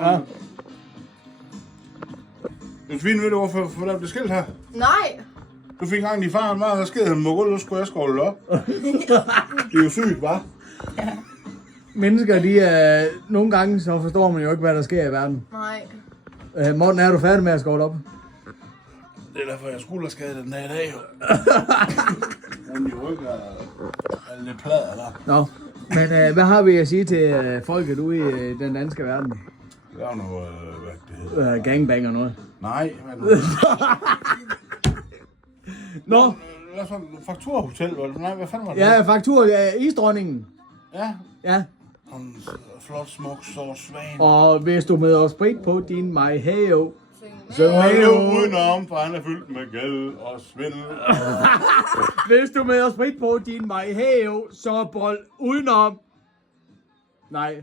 Ja. Svin, ved du hvorfor der blev skilt her? Nej. Du fik engang din far en meget skid, han må gå, så skulle jeg skåle op. Det er jo sygt, hva'? Mennesker, de er... Nogle gange, så forstår man jo ikke, hvad der sker i verden. Nej. Morten, er du færdig med at skåle op? Det er derfor, jeg skulle have skadet den her i dag, jo. Men de rykker er lidt plader der. Nå, men hvad har vi at sige til folket ude i den danske verden? Der er noget, hvad det hedder. Gangbang og noget. Nej, men... Nå, Hvad så? Fakturhotel, eller? Nej, hvad fanden var det? ja, faktur isdronningen. Ja. Ja, En flot, smuk, stor svan. og hvis du med os sprit på din Majhave, Så er det jo udenom, for han er fyldt med gæld og svindel. hvis du med os sprit på din Majhave, så bold udenom. Nej.